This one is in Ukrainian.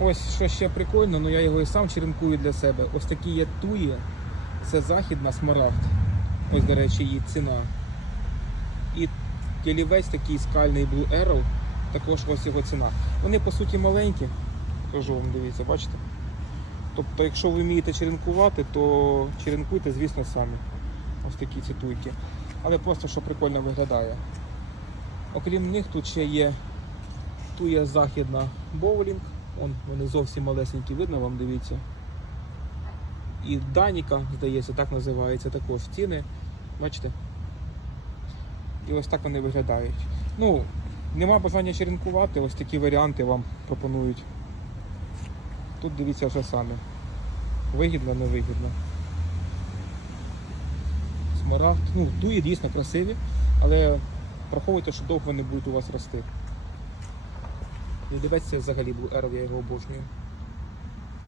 Ось що ще прикольно, ну я його і сам черенкую для себе. Ось такі є туї. Це західна смарагд. Ось, до речі, її ціна. І ялівець такий скальний Blue Arrow, також ось його ціна. Вони по суті маленькі. Кажу вам, дивіться, бачите? Тобто, якщо ви вмієте черенкувати, то черенкуйте, звісно, самі. Ось такі ці туйки. Але просто що прикольно виглядає. Окрім них тут ще є туя західна боулінг. Вон вони зовсім малесенькі, видно вам, дивіться. І Даніка, здається, так називається, також ціни. Бачите? І ось так вони виглядають. Ну, нема бажання черенкувати, ось такі варіанти вам пропонують. Тут дивіться вже самі. Вигідно, невигідно. Смарагд. Ну, дуї дійсно красиві, але враховуйте, що довго вони будуть у вас рости. Дивіться взагалі Blue Arrow, я його обожнюю.